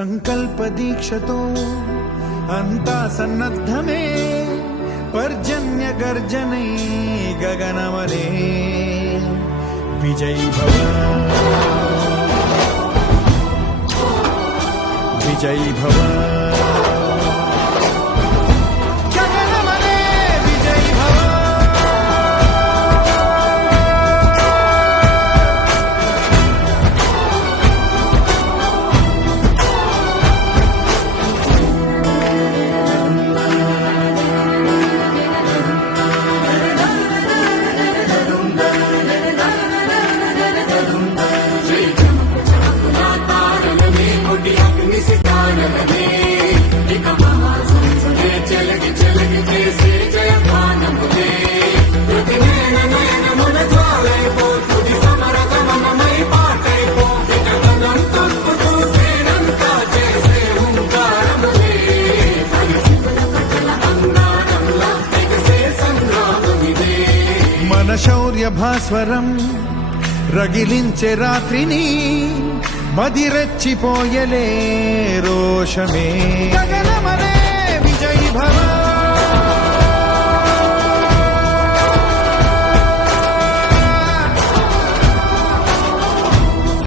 संकल्प दीक्षतो अंता सन्नद्धमे पर्जन्य गर्जने गगनमले विजयी भव विजयी भव शौर्य भास्वरं रगिलिंचे रात्रिनी मदिरच्चिपोयले रोषमे गगनमले